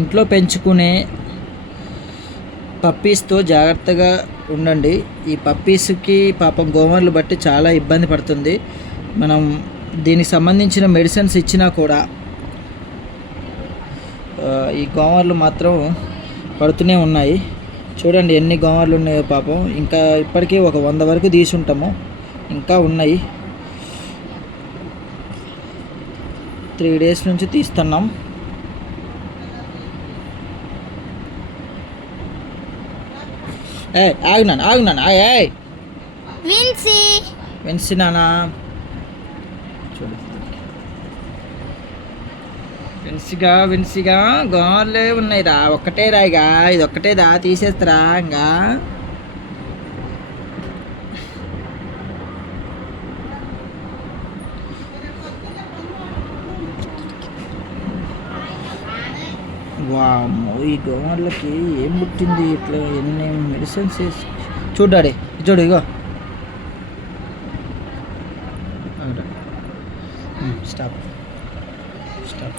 ఇంట్లో పెంచుకునే పప్పీస్తో జాగ్రత్తగా ఉండండి. ఈ పప్పీస్కి పాపం గోమర్లు బట్టి చాలా ఇబ్బంది పడుతుంది. మనం దీనికి సంబంధించిన మెడిసిన్స్ ఇచ్చినా కూడా ఈ గోమర్లు మాత్రం పడుతూనే ఉన్నాయి. చూడండి ఎన్ని గోమర్లు ఉన్నాయో పాపం. ఇంకా ఇప్పటికీ ఒక వంద వరకు తీసుంటాము. ఇంకా ఉన్నాయి. త్రీ డేస్ నుంచి తీస్తున్నాం. ఏ ఆగినాను ఆగినాను ఏ విన్సీ. వెన్సినానా చూడు వెన్సిగా వెన్సిగా గోర్లే ఉన్నాయి రా ఒక్కటే రాయిగా ఇది ఒక్కటే దా తీసేస్తారా ఇంకా? వామ్మో ఈ గోవర్లకి ఏం పుట్టింది? ఇట్లా ఎన్ని మెడిసిన్స్ వేసి చూడాడే చూడు ఇగో. Stop stop